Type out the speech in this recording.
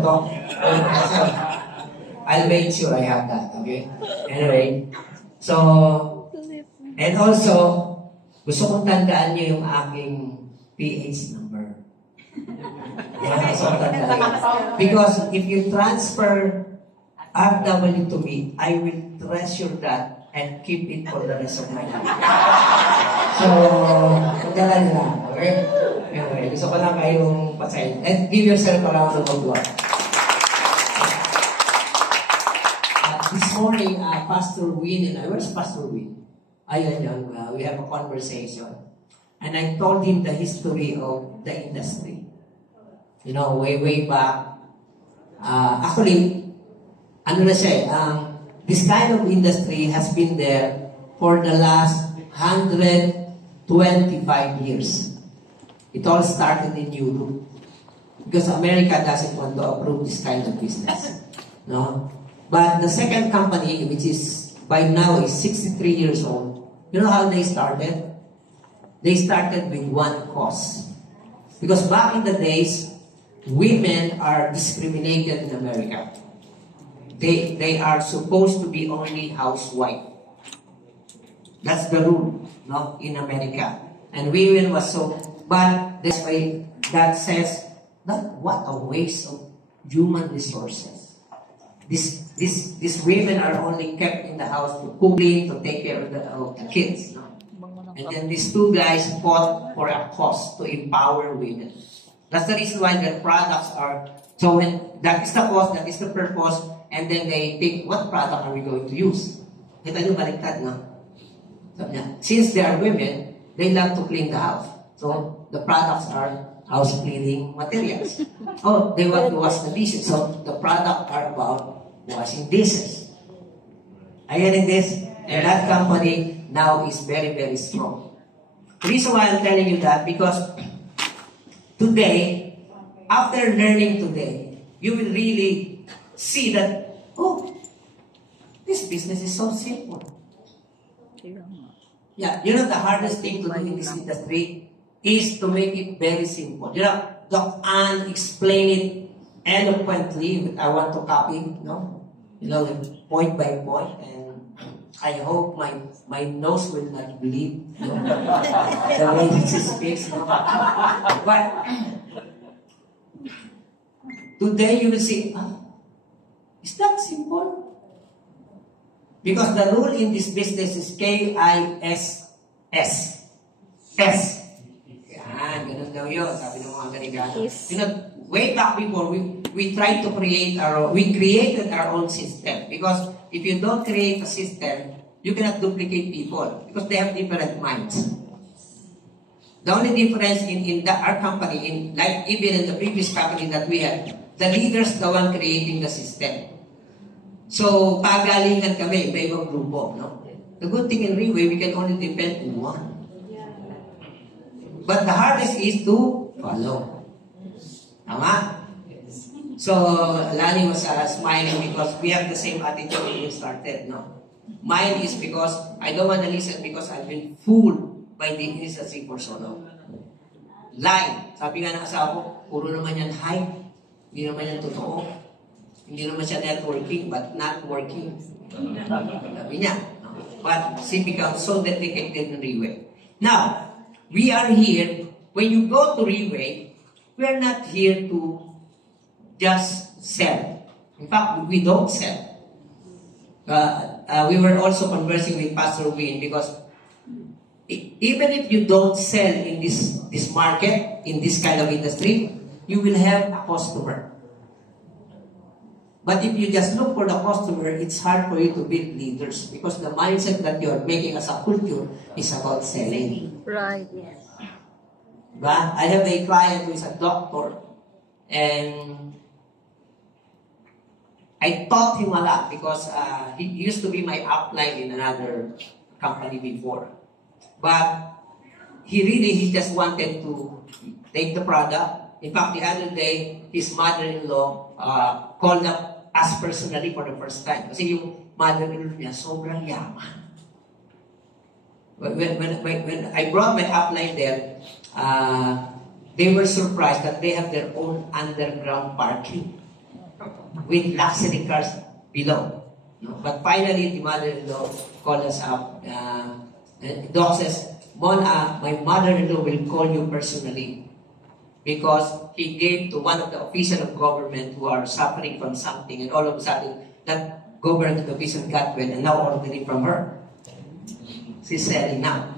talk on myself. I'll make sure I have that, okay? Anyway, so, and also, gusto kong tandaan niyo yung aking PH number. Yeah, gusto kong tandaan yun. Because if you transfer RW to me, I will treasure that and keep it for the rest of my life. So, tandaan niyo lang, okay? Anyway, gusto ko lang kayong pasayin. And give yourself a round of applause. This morning, Pastor Win and I, where's Pastor Win? Ayan yung, we have a conversation. And I told him the history of the industry. You know, way back. Actually, ano na siya, this kind of industry has been there for the last 125 years. It all started in Europe. Because America doesn't want to approve this kind of business. No? But the second company, which is by now is 63 years old, you know how they started? They started with one cause. Because back in the days, women are discriminated in America. They are supposed to be only housewife. That's the rule, no, in America. And women was so, but this way that says that what a waste of human resources. These women are only kept in the house to cook, to take care of the kids. No? And then these two guys fought for a cause to empower women. That's the reason why their products are, so when that is the cause, that is the purpose, and then they think, what product are we going to use? Kita nyo baliktad, no? Sabi niya, since they are women, they love to clean the house. So the products are house cleaning materials. Oh, they want to wash the dishes. So the product are about washing dishes. Are you getting this? And that company now is very, very strong. The reason why I'm telling you that, because today, after learning today, you will really see that, oh, this business is so simple. Yeah, you know the hardest thing to do in this industry is to make it very simple. You know, Doc Ann explained it eloquently. I want to copy, no? You know, point by point, and I hope my nose will not bleed, you know, the way she speaks. No? But today you will see, is that simple? Because the rule in this business is KISS. S. Yan, ganun daw yun, sabi ng mga Ganigano. You know, way back before, we tried to create we created our own system. Because if you don't create a system, you cannot duplicate people. Because they have different minds. The only difference in our company, like even in the previous company that we had, the leaders the one creating the system. So, pagalingan kami, iba-ibang grupo, no? The good thing in Reway, we can only depend on one. But the hardest is to follow. Tama? So, Lani was smiling because we have the same attitude when we started, no? Mine is because I don't want to listen because I've been fooled by the industry for so long. Lie. Sabi nga ng asawa ko, puro naman yan hype. Hindi naman yan totoo. Hindi naman siya networking, but not working. Sabi niya. But she becomes so dedicated in Reway. Now, we are here, when you go to Reway, we are not here to just sell. In fact, we don't sell. We were also conversing with Pastor Win because even if you don't sell in this market, in this kind of industry, you will have a customer. But if you just look for the customer, it's hard for you to build leaders because the mindset that you're making as a culture is about selling. Right, yes. Diba? I have a client who is a doctor and I taught him a lot because he used to be my upline in another company before. But he just wanted to take the product. In fact, the other day, his mother-in-law called up us personally for the first time. Kasi yung mother-in-law niya, sobrang yaman. When I brought my upline there, they were surprised that they have their own underground parking. with luxury cars below. No? But finally, the mother-in-law called us up. Doc says, Mona, my mother-in-law will call you personally because he gave to one of the officials of government who are suffering from something, and all of a sudden, that government official got well and now ordering from her. She's selling now.